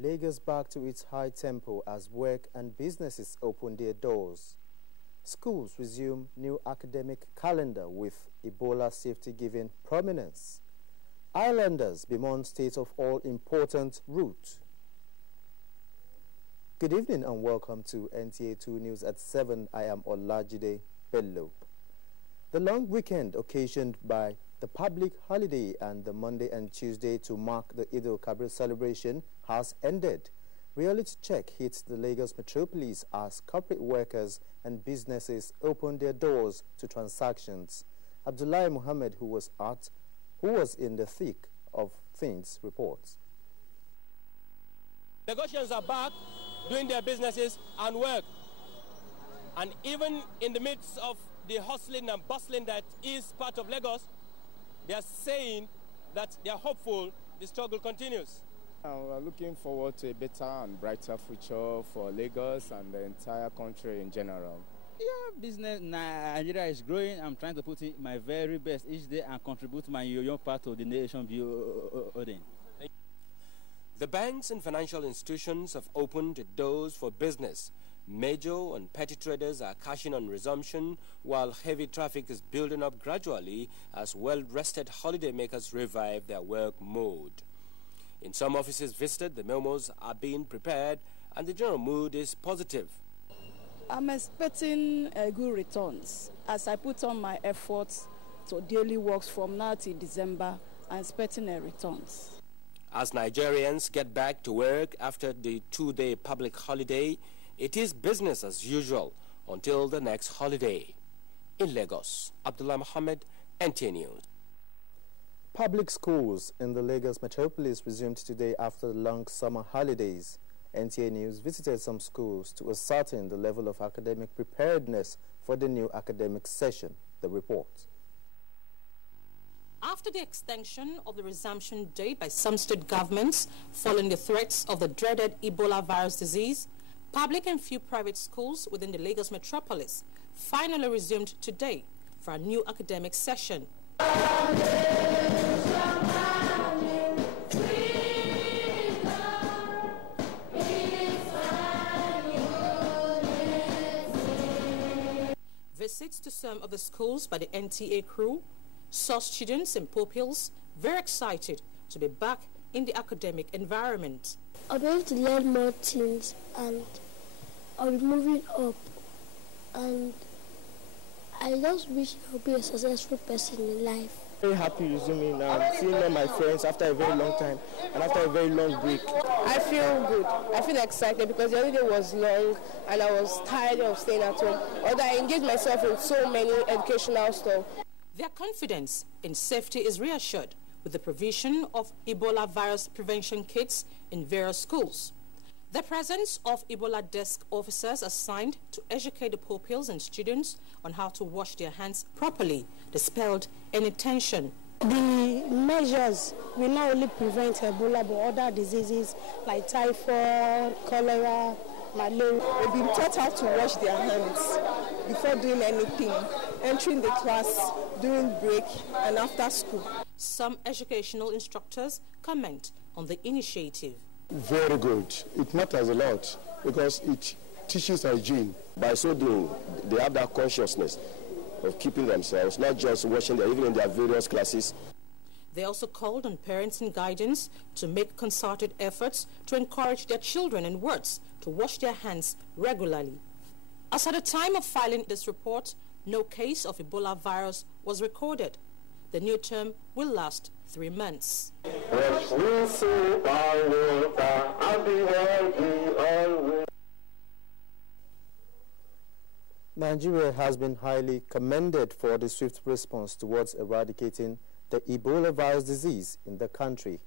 Lagos back to its high tempo as work and businesses open their doors. Schools resume new academic calendar with Ebola safety giving prominence. Islanders bemoan state of all important route. Good evening and welcome to NTA2 News at 7. I am Olajide Bello. The long weekend occasioned by the public holiday and the Monday and Tuesday to mark the Eid al-Kabir celebration has ended. Reality check hits the Lagos metropolis as corporate workers and businesses opened their doors to transactions. Abdullahi Muhammad, who was in the thick of things, reports. Negotiations are back doing their businesses and work. And even in the midst of the hustling and bustling that is part of Lagos, they are saying that they are hopeful the struggle continues. We're looking forward to a better and brighter future for Lagos and the entire country in general. Yeah, business Nigeria is growing. I'm trying to put in my very best each day and contribute my young part of the nation building. The banks and financial institutions have opened doors for business. Major and petty traders are cashing on resumption, while heavy traffic is building up gradually as well-rested holidaymakers revive their work mode. In some offices visited, the memos are being prepared and the general mood is positive. I'm expecting good returns as I put on my efforts to daily works from now till December. I'm expecting returns. As Nigerians get back to work after the two-day public holiday, it is business as usual until the next holiday. In Lagos, Abdullah Muhammad, NTA News. Public schools in the Lagos metropolis resumed today after the long summer holidays. NTA News visited some schools to ascertain the level of academic preparedness for the new academic session. The report. After the extension of the resumption date by some state governments following the threats of the dreaded Ebola virus disease, public and few private schools within the Lagos metropolis finally resumed today for a new academic session. Visits to some of the schools by the NTA crew saw students and pupils very excited to be back in the academic environment. I'll be able to learn more things and I'll be moving up, and I just wish I'll be a successful person in life. Very happy resuming, seeing all my friends after a very long time and after a very long break. I feel good. I feel excited because the holiday was long and I was tired of staying at home. Although I engaged myself in so many educational stuff. Their confidence in safety is reassured with the provision of Ebola virus prevention kits in various schools. The presence of Ebola desk officers assigned to educate the pupils and students on how to wash their hands properly dispelled any tension. The measures will not only prevent Ebola but other diseases like typhoid, cholera, malaria. They've been taught how to wash their hands before doing anything, entering the class, during break and after school. Some educational instructors comment on the initiative. Very good. It matters a lot because it teaches hygiene. By so doing, they have that consciousness of keeping themselves, not just washing their, even in their various classes. They also called on parents and guardians to make concerted efforts to encourage their children and wards to wash their hands regularly. As at the time of filing this report, no case of Ebola virus was recorded. The new term will last 3 months. Nigeria has been highly commended for the swift response towards eradicating the Ebola virus disease in the country.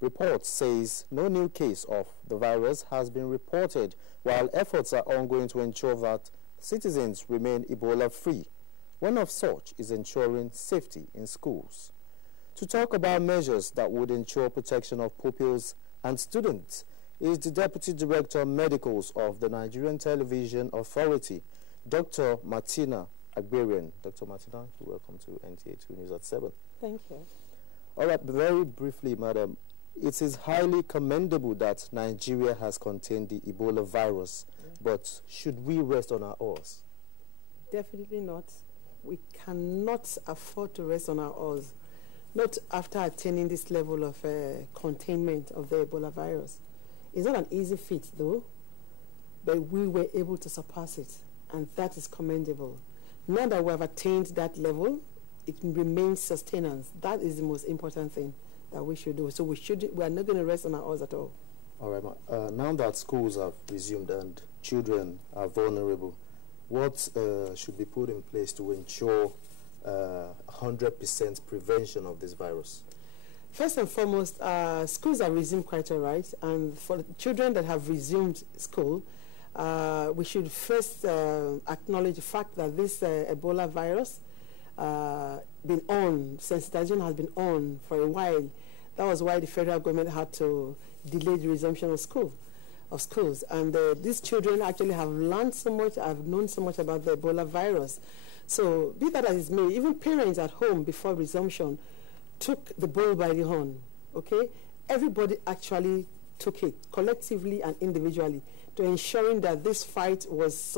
Report says no new case of the virus has been reported, while efforts are ongoing to ensure that citizens remain Ebola-free. One of such is ensuring safety in schools. To talk about measures that would ensure protection of pupils and students is the Deputy Director of Medicals of the Nigerian Television Authority, Dr. Martina Agberian. Dr. Martina, welcome to NTA2 News at 7. Thank you. All right, very briefly, Madam, It is highly commendable that Nigeria has contained the Ebola virus, but should we rest on our oars? Definitely not. We cannot afford to rest on our oars, not after attaining this level of containment of the Ebola virus. It's not an easy feat, though, but we were able to surpass it, and that is commendable. Now that we have attained that level, it remains sustenance. That is the most important thing that we should do. So we are not going to rest on our oars at all. All right, now that schools have resumed and children are vulnerable, what should be put in place to ensure 100% prevention of this virus? First and foremost, schools are resumed quite all right, and for the children that have resumed school, we should first acknowledge the fact that this Ebola virus been on, sensitization has been on for a while. That was why the federal government had to delay the resumption of schools. And these children actually have learned so much, have known so much about the Ebola virus. So be that as it may, even parents at home before resumption took the bull by the horn, okay? Everybody actually took it, collectively and individually, to ensuring that this fight was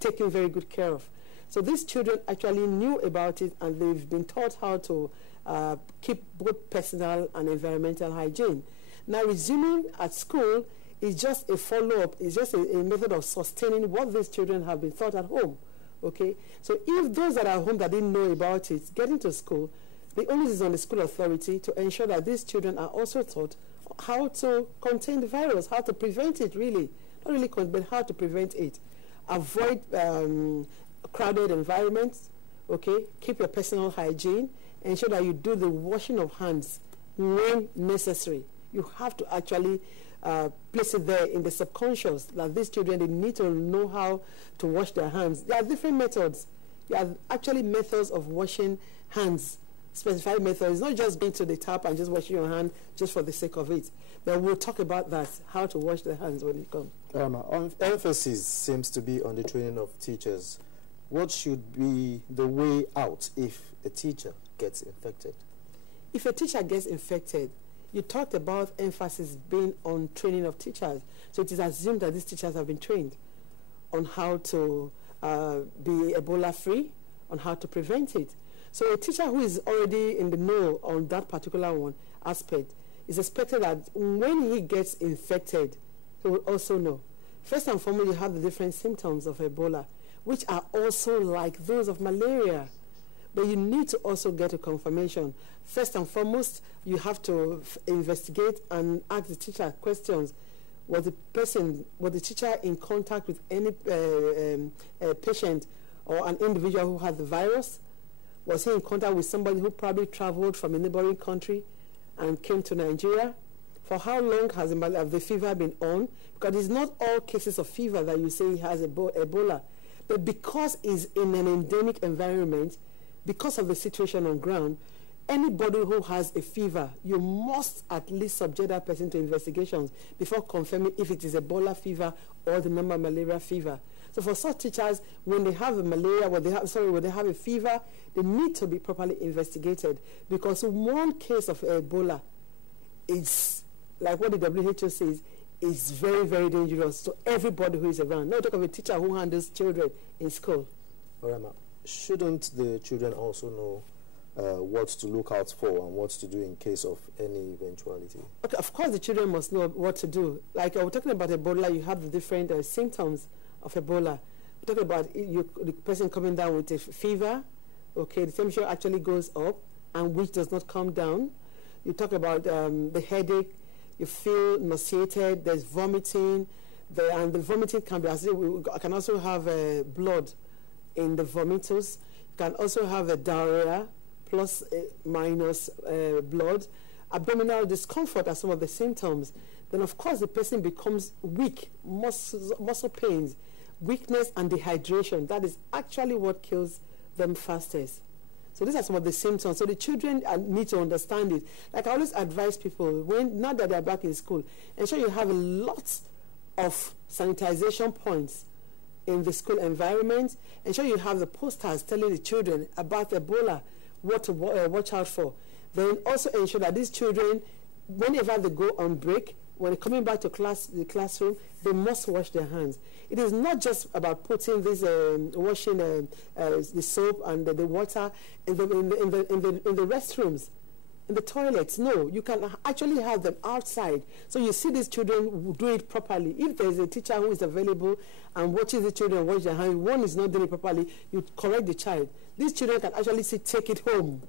taken very good care of. So these children actually knew about it, and they've been taught how to keep both personal and environmental hygiene. Now, resuming at school is just a follow-up, it's just a method of sustaining what these children have been taught at home, okay? So if those that are at home that didn't know about it, getting to school, the onus is on the school authority to ensure that these children are also taught how to contain the virus, how to prevent it, really. Not really, but how to prevent it. Avoid crowded environments, okay? Keep your personal hygiene. Ensure that you do the washing of hands when necessary. You have to actually place it there in the subconscious that these children, they need to know how to wash their hands. There are different methods. There are actually methods of washing hands, specified methods. It's not just going to the tap and just washing your hand just for the sake of it. But we'll talk about that, how to wash their hands when it comes. Emphasis seems to be on the training of teachers. What should be the way out if a teacher gets infected? If a teacher gets infected, you talked about emphasis being on training of teachers. So it is assumed that these teachers have been trained on how to be Ebola-free, on how to prevent it. So a teacher who is already in the know on that particular aspect is expected that when he gets infected, he will also know. First and foremost, you have the different symptoms of Ebola, which are also like those of malaria. But you need to also get a confirmation. First and foremost, you have to investigate and ask the teacher questions. Was the teacher in contact with any patient or an individual who had the virus? Was he in contact with somebody who probably traveled from a neighboring country and came to Nigeria? For how long has the fever been on? Because it's not all cases of fever that you say he has Ebola. But because it's in an endemic environment, because of the situation on ground, anybody who has a fever, you must at least subject that person to investigations before confirming if it is Ebola fever or the normal malaria fever. So for such teachers, when they have a malaria, when they have a fever, they need to be properly investigated, because one case of Ebola is, like what the WHO says, is very, very dangerous to everybody who is around. Now talk of a teacher who handles children in school. All right, shouldn't the children also know what to look out for and what to do in case of any eventuality? Okay, of course the children must know what to do. Like we're talking about Ebola, you have the different symptoms of Ebola. We're talking about the person coming down with a fever, okay, the temperature actually goes up and which does not come down. You talk about the headache, you feel nauseated, there's vomiting, and the vomiting can be, can also have blood in the vomitus. You can also have a diarrhea, plus minus blood. Abdominal discomfort are some of the symptoms. Then, of course, the person becomes weak, muscle pains, weakness and dehydration. That is actually what kills them fastest. So these are some of the symptoms. So the children need to understand it. Like I always advise people, now that they're back in school, ensure you have a lot of sanitization points in the school environment. Ensure you have the posters telling the children about Ebola, what to watch out for. Then also ensure that these children, whenever they go on break, when they're coming back to the classroom, they must wash their hands. It is not just about putting this washing the soap and the water in the restrooms, in the toilets. No, you can actually have them outside. So you see these children do it properly. If there is a teacher who is available and watches the children wash their hands, one is not doing it properly, you correct the child. These children can actually take it home,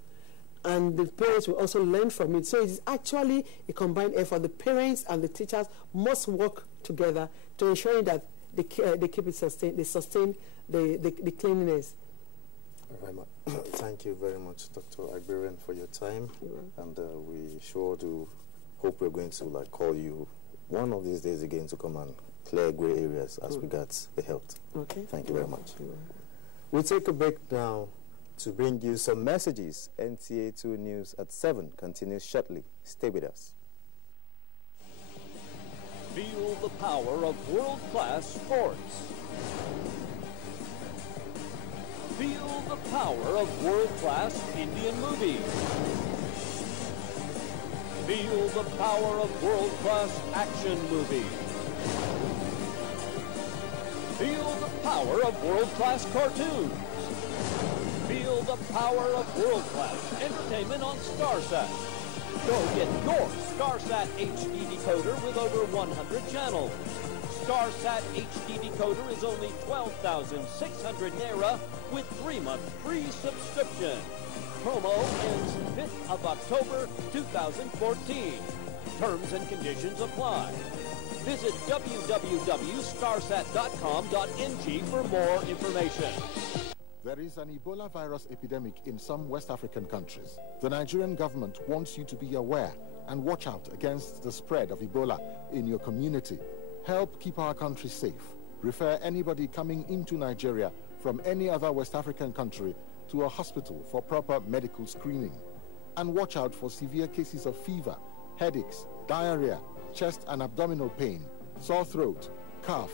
and the parents will also learn from it. So it is actually a combined effort. The parents and the teachers must work together to ensure that they keep it sustained. They sustain the cleanliness. Very much. Thank you very much, Dr. Agberian, for your time. And we sure do hope we're going to call you one of these days again to come and clear grey areas as regards the health. Okay. Thank you very much. We'll take a break now to bring you some messages. NTA2 News at 7 continues shortly. Stay with us. Feel the power of world-class sports. Feel the power of world-class Indian movies. Feel the power of world-class action movies. Feel the power of world-class cartoons. Feel the power of world-class entertainment on StarSat. Go get your StarSat HD decoder with over 100 channels. StarSat HD decoder is only 12,600 Naira with 3-month free subscription. Promo ends 5th of October 2014. Terms and conditions apply. Visit www.starsat.com.ng for more information. There is an Ebola virus epidemic in some West African countries. The Nigerian government wants you to be aware and watch out against the spread of Ebola in your community. Help keep our country safe. Refer anybody coming into Nigeria from any other West African country to a hospital for proper medical screening. And watch out for severe cases of fever, headaches, diarrhea, chest and abdominal pain, sore throat, cough,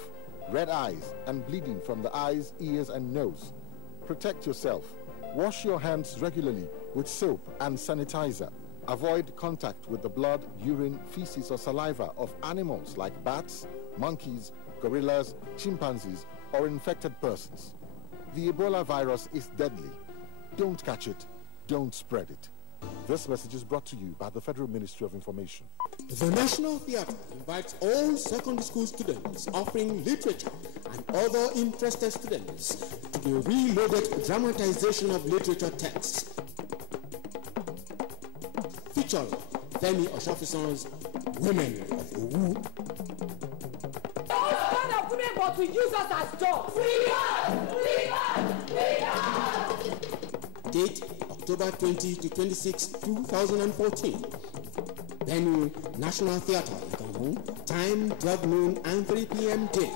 red eyes, and bleeding from the eyes, ears, and nose. Protect yourself. Wash your hands regularly with soap and sanitizer. Avoid contact with the blood, urine, feces, or saliva of animals like bats, monkeys, gorillas, chimpanzees, or infected persons. The Ebola virus is deadly. Don't catch it. Don't spread it. This message is brought to you by the Federal Ministry of Information. The National Theatre invites all secondary school students offering literature and other interested students to the reloaded dramatization of literature texts. Featuring Femi Oshofison's Women of Owu. But we use us as dogs. We are. Date October 20 to 26, 2014. Venue National Theatre, Ikamu. Time 12 noon and 3 p.m. day.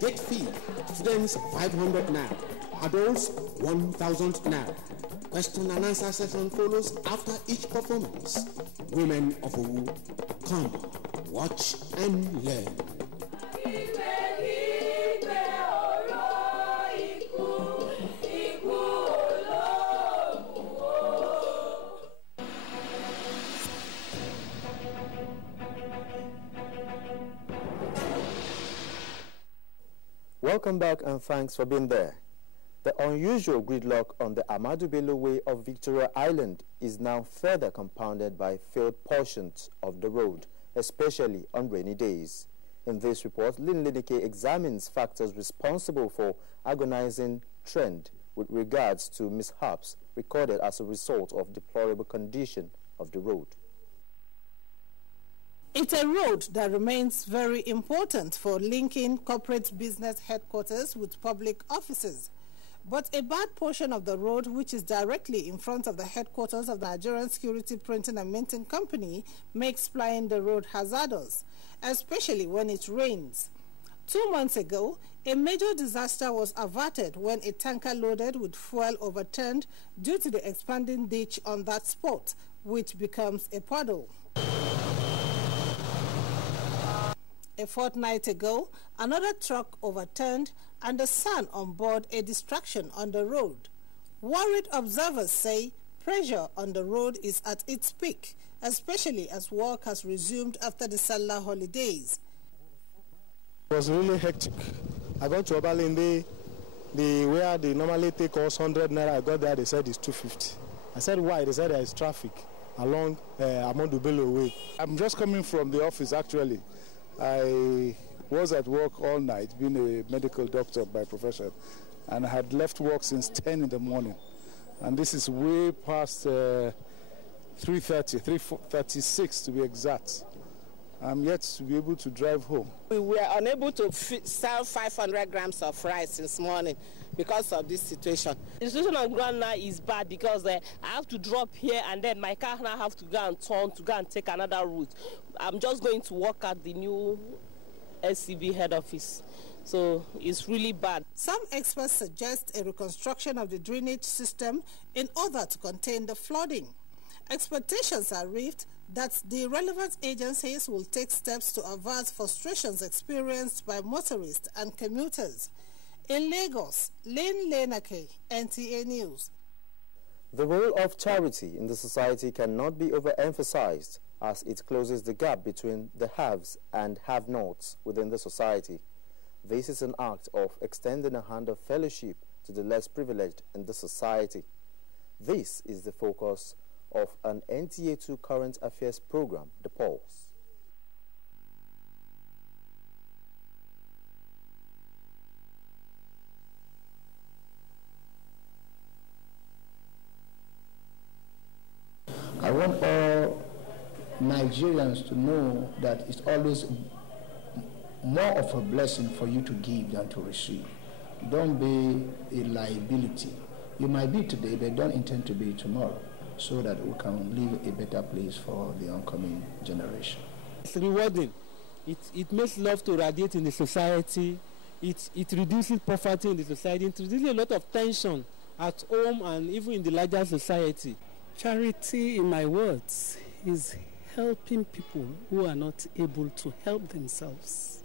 Gate fee, students 500 naira, adults 1,000 naira. Question and answer session follows after each performance. Women of Owu, come, watch and learn. Welcome back and thanks for being there. The unusual gridlock on the Ahmadu Bello Way of Victoria Island is now further compounded by failed portions of the road, especially on rainy days. In this report, Lynn Lidike examines factors responsible for agonizing trend with regards to mishaps recorded as a result of deplorable condition of the road. It's a road that remains very important for linking corporate business headquarters with public offices. But a bad portion of the road, which is directly in front of the headquarters of the Nigerian Security Printing and Minting Company, makes plying the road hazardous, especially when it rains. 2 months ago, a major disaster was averted when a tanker loaded with fuel overturned due to the expanding ditch on that spot, which becomes a puddle. A fortnight ago, another truck overturned and the sun on board a distraction on the road. Worried observers say Pressure on the road is at its peak, especially as work has resumed after the Salah holidays. It was really hectic. I got to Obalende, where they normally take us 100 naira. I got there, they said it's 250. I said, why? They said there is traffic along Amadou Bello Way. I'm just coming from the office, actually. I was at work all night, being a medical doctor by profession, and I had left work since 10 in the morning. And this is way past 3:36 to be exact. I'm yet to be able to drive home. We were unable to sell 500 grams of rice this morning because of this situation. The situation on ground now is bad because I have to drop here and then my car now have to go and turn to go and take another route. I'm just going to work at the new SCB head office. So it's really bad. Some experts suggest a reconstruction of the drainage system in order to contain the flooding. Expectations are reached that the relevant agencies will take steps to avert frustrations experienced by motorists and commuters. In Lagos, Lane Lenake, NTA News. The role of charity in the society cannot be overemphasized as it closes the gap between the haves and have-nots within the society. This is an act of extending a hand of fellowship to the less privileged in the society. This is the focus of an NTA2 current affairs program, The Pulse. I want all Nigerians to know that it's always more of a blessing for you to give than to receive. Don't be a liability. You might be today, but don't intend to be tomorrow, so that we can leave a better place for the oncoming generation. It's rewarding. It makes love to radiate in the society. It reduces poverty in the society. It reduces a lot of tension at home and even in the larger society. Charity, in my words, is helping people who are not able to help themselves.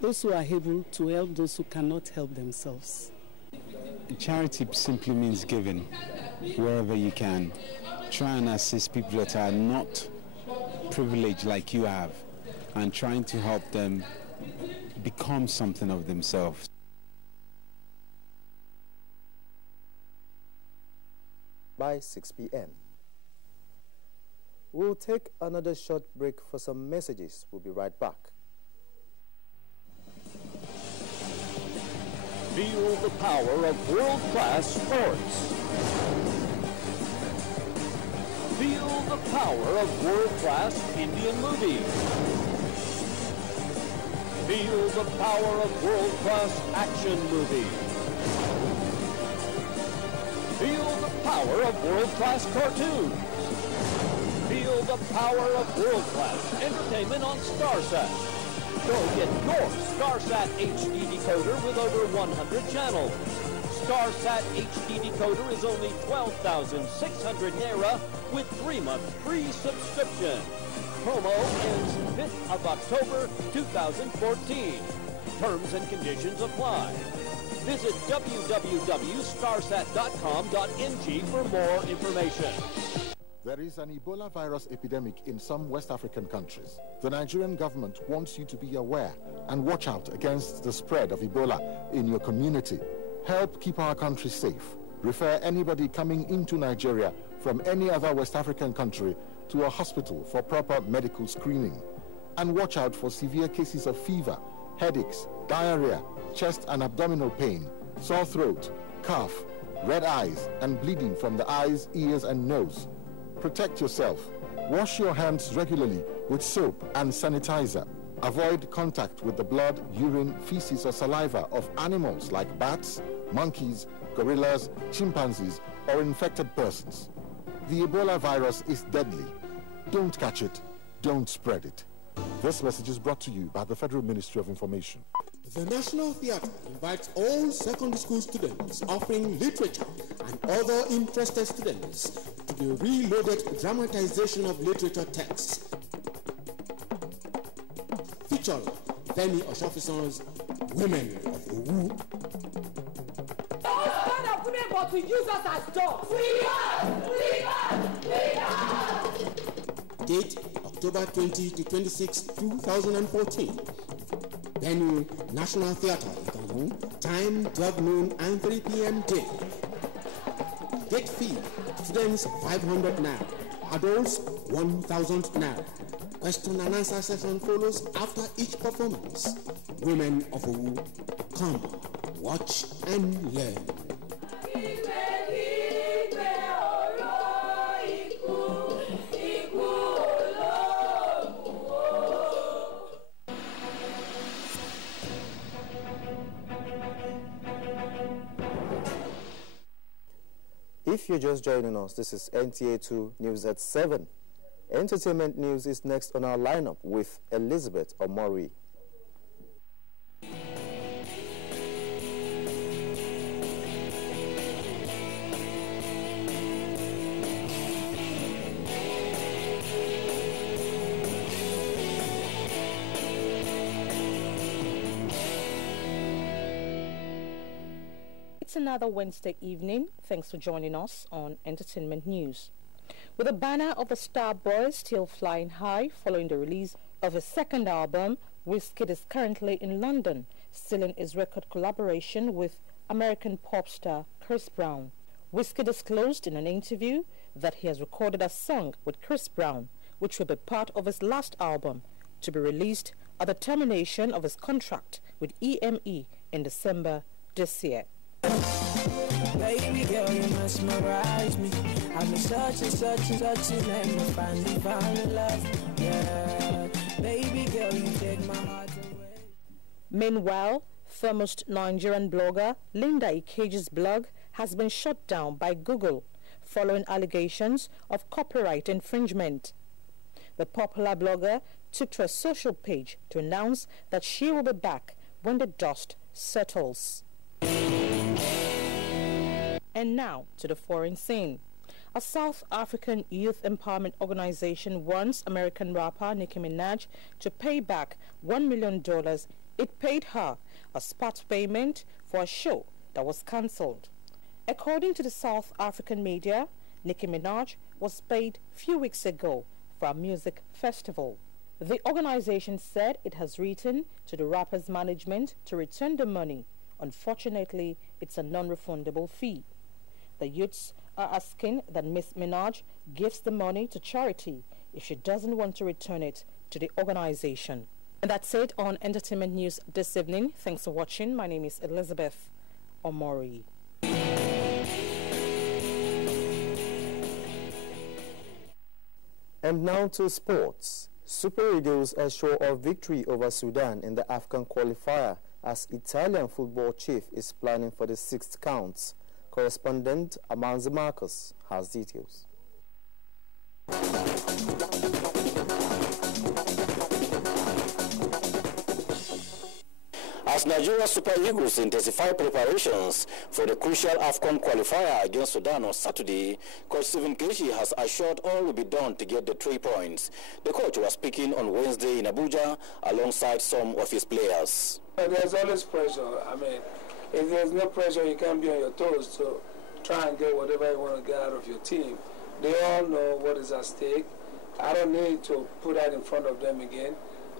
Those who are able to help those who cannot help themselves. Charity simply means giving wherever you can. Try and assist people that are not privileged like you have, and trying to help them become something of themselves. By 6 p.m. We'll take another short break for some messages. We'll be right back. Feel the power of world-class sports. Feel the power of world-class Indian movies. Feel the power of world-class action movies. Feel the power of world-class cartoons. Feel the power of world-class entertainment on StarSat. Go get your StarSat HD decoder with over 100 channels. StarSat HD decoder is only 12,600 naira with 3-month free subscription. Promo ends 5th of October 2014. Terms and conditions apply. Visit www.starsat.com.ng for more information. There is an Ebola virus epidemic in some West African countries. The Nigerian government wants you to be aware and watch out against the spread of Ebola in your community. Help keep our country safe. Refer anybody coming into Nigeria from any other West African country to a hospital for proper medical screening. And watch out for severe cases of fever, headaches, diarrhea, chest and abdominal pain, sore throat, cough, red eyes, and bleeding from the eyes, ears, and nose. Protect yourself. Wash your hands regularly with soap and sanitizer. Avoid contact with the blood, urine, feces, or saliva of animals like bats, monkeys, gorillas, chimpanzees, or infected persons. The Ebola virus is deadly. Don't catch it. Don't spread it. This message is brought to you by the Federal Ministry of Information. The National Theatre invites all secondary school students offering literature and other interested students to the reloaded dramatization of literature texts. Featuring Femi Oshofison's Women of Owu. Those kind of women, but we use us as dogs. We are! Date October 20 to 26, 2014. Venue National Theatre, Igangu. Time 12 noon and 3 p.m. day. Gate fee, students 500 naira, adults 1,000 naira. Question and answer session follows after each performance. Women of Owu, come, watch and learn. If you're just joining us, this is NTA2 News at 7. Entertainment news is next on our lineup with Elizabeth Omori. It's another Wednesday evening. Thanks for joining us on Entertainment News. With the banner of the Star Boys still flying high following the release of his second album, Wizkid is currently in London, sealing his record collaboration with American pop star Chris Brown. Wizkid disclosed in an interview that he has recorded a song with Chris Brown, which will be part of his last album, to be released at the termination of his contract with EME in December this year. Baby girl, you mesmerize me. I've been searching, and finally found love. Yeah, baby girl, you take my heart away. Meanwhile, foremost Nigerian blogger Linda Ikeji's blog has been shut down by Google following allegations of copyright infringement. The popular blogger took to a social page to announce that she will be back when the dust settles. And now to the foreign scene. A South African youth empowerment organization wants American rapper Nicki Minaj to pay back $1 million it paid her as part payment for a show that was cancelled. According to the South African media, Nicki Minaj was paid a few weeks ago for a music festival. The organization said it has written to the rapper's management to return the money. Unfortunately, it's a non-refundable fee. The youths are asking that Miss Minaj gives the money to charity if she doesn't want to return it to the organization. And that's it on Entertainment News this evening. Thanks for watching. My name is Elizabeth Omori. And now to sports. Super Eagles are sure of victory over Sudan in the AFCON qualifier as Italian football chief is planning for the 6th counts. Correspondent Amanzi Marcus has details. As Nigeria Super Eagles intensify preparations for the crucial AFCON qualifier against Sudan on Saturday, Coach Stephen Keshi has assured all will be done to get the 3 points. The coach was speaking on Wednesday in Abuja alongside some of his players. There's always pressure. I mean, if there's no pressure, you can't be on your toes to try and get whatever you want to get out of your team. They all know what is at stake. I don't need to put that in front of them again.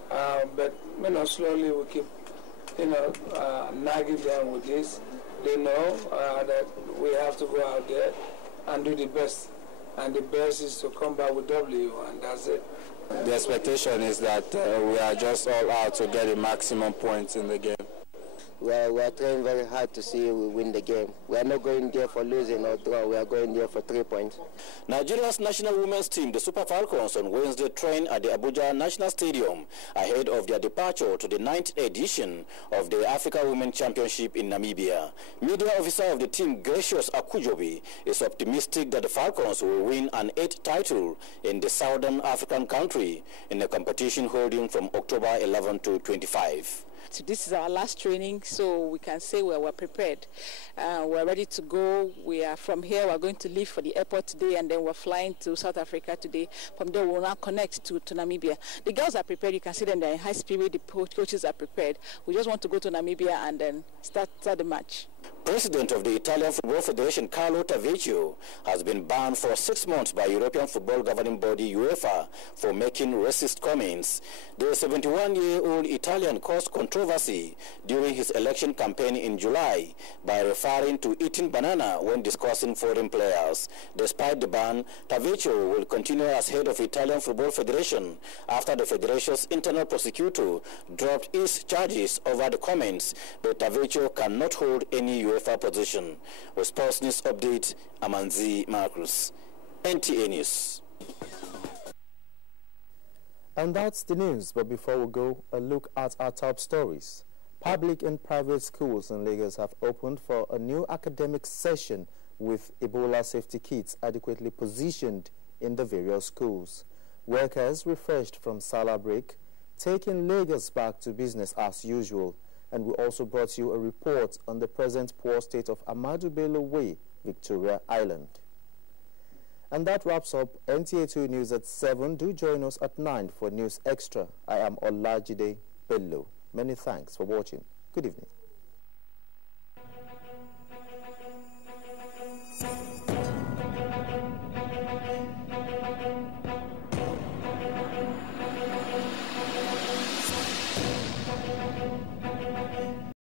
But, slowly we'll keep nagging them with this. They know that we have to go out there and do the best. And the best is to come back with W, and that's it. The expectation is that we are just all out to get the maximum points in the game. We are trying very hard to see we win the game. We are not going there for losing or draw. We are going there for 3 points. Nigeria's national women's team, the Super Falcons, on Wednesday trained at the Abuja National Stadium ahead of their departure to the 9th edition of the Africa Women Championship in Namibia. Media officer of the team, Gracious Akujobi, is optimistic that the Falcons will win an 8th title in the Southern African country in a competition holding from October 11 to 25. This is our last training, so we can say we're prepared. We're ready to go. We are from here. We're going to leave for the airport today, and then we're flying to South Africa today. From there, we'll now connect to Namibia. The girls are prepared. You can see them. They're in high spirit. The coaches are prepared. We just want to go to Namibia and then start the match. President of the Italian Football Federation, Carlo Tavecchio, has been banned for 6 months by European football governing body UEFA for making racist comments. The 71-year-old Italian caused controversy during his election campaign in July by referring to eating banana when discussing foreign players. Despite the ban, Tavecchio will continue as head of Italian Football Federation after the federation's internal prosecutor dropped his charges over the comments, but Tavecchio cannot hold any UEFA position. With Sports News Update, Amanzi Marcus, NTA News. And that's the news, but before we go, a look at our top stories. Public and private schools in Lagos have opened for a new academic session with Ebola safety kits adequately positioned in the various schools. Workers refreshed from Salah break, taking Lagos back to business as usual. And we also brought you a report on the present poor state of Ahmadu Bello Way, Victoria Island. And that wraps up NTA2 News at 7. Do join us at 9 for News Extra. I am Olajide Bello. Many thanks for watching. Good evening.